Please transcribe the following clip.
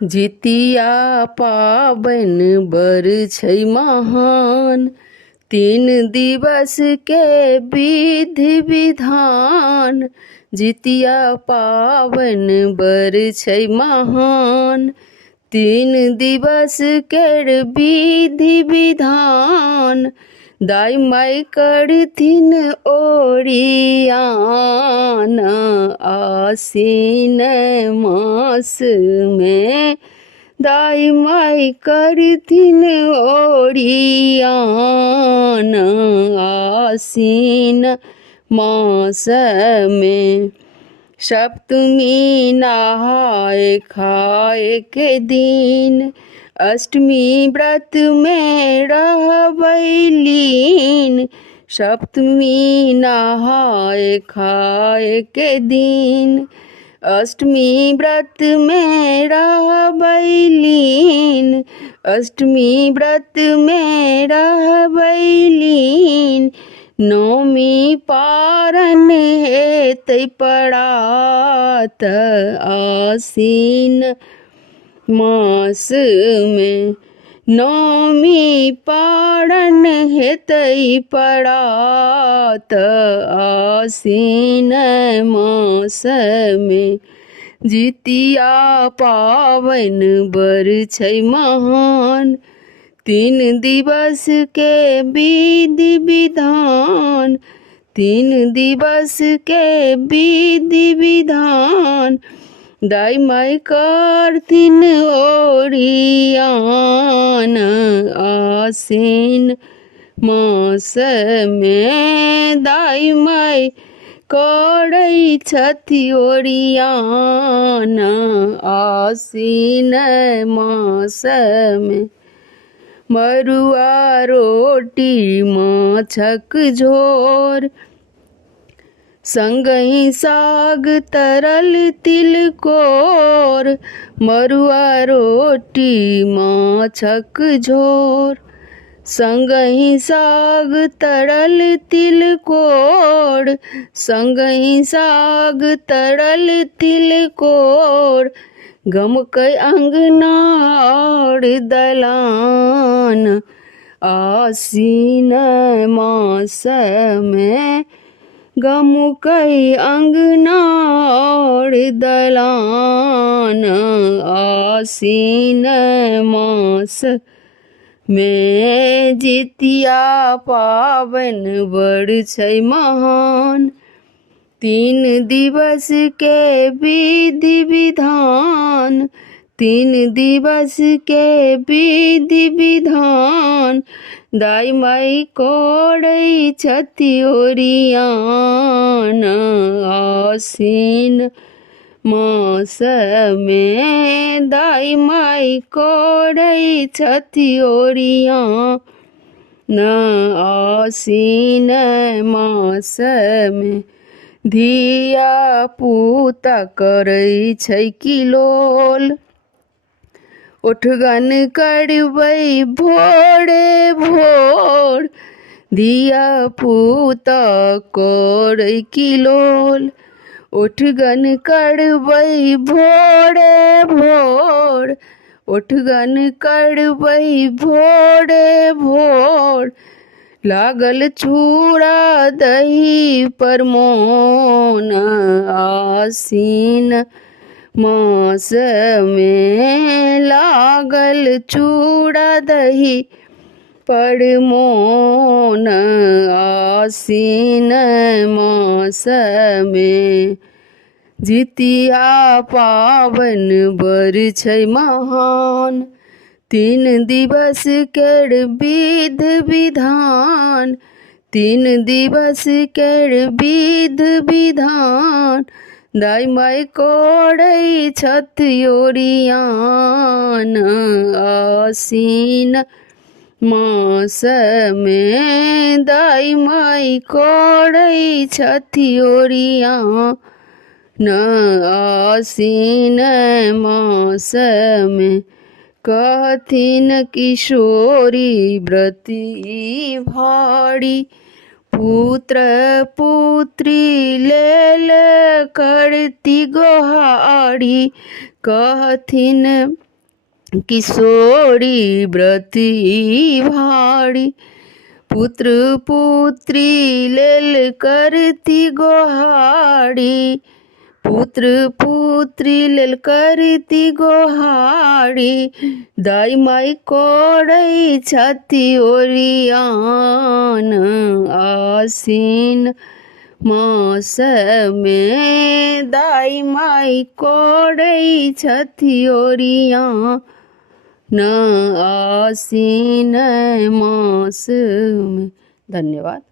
जितिया पाबन बर छै महान, 3 दिवस के विधि विधान। जितिया पाबन बर छै महान, 3 दिवस केर विधि विधान। दाई माई करथिन ओरियान, आसीन मास में दाई माई करथिन ओरियान, आसीन मास में। सप्तमी नहाय खाए के दिन, अष्टमी व्रत में रहबै लीन। सप्तमी नहाय खाए के दिन, अष्टमी व्रत में रहबै लीन। अष्टमी व्रत में रहबै लीन। नौमी पारन हेतै पड़ात, आसीन मास में। नौमी पारन हेतै पड़ात, आसीन मास में। जितिया पाबन बर छै महान, 3 दिवस के विधि विधान। 3 दिवस के विधि विधान। दाई माई करथिन ओरियान, आसीन मास में। दाई माई करै छथि ओरियान, आसीन मास में। मरुआ रोटी माछक झोर, संगहि साग तरल तिलकोर। मरुआ रोटी माछक झोर, संगहि साग तरल तिलकोर। संगहि साग तरल तिलकोर। गमकै अंगना और दलान, आसीन मास में। गमकै अंगना और दलान, आसीन मास में। जितिया पाबन बर छै महान, 3 दिवस के विधि विधान। 3 दिवस के विधि विधान। दाई माई करै छथि ओरियान, आसीन मास में। दाई माई करै छथि ओरियान, आसीन मास में। धिया पुता करै छै किलोल, ओठगन करबै भोरे भोर। धिया पुता करै किलोल, ओठगन करबै भोरे भोर। ओठगन करबै भोरे भोर। लागल चूड़ा दही पर मोन, आसीन मास में। लागल चूड़ा दही पर मोन, आसीन मास में। जितिया पाबन बर छै महान, 3 दिवस केर विधि विधान। 3 दिवस केर विधि विधान। दाई माई करै छथि ओरियान, आसीन मास में। दाई माई करै छथि ओरियान, आसीन मास में। कहथिन किशोरी व्रती भारी, पुत्र पुत्री लेल करती गोहारी। कहथिन किशोरी व्रती भाड़ी। पुत्र पुत्री लेल करती गोहाड़ी। पुत्र पुत्री लेल करती गोहाड़ी। दाई माई कोड़ै छथि ओरियान। आसीन मास में दाई माई कोड़ै छथि ओरियान। आसीन मास में। धन्यवाद।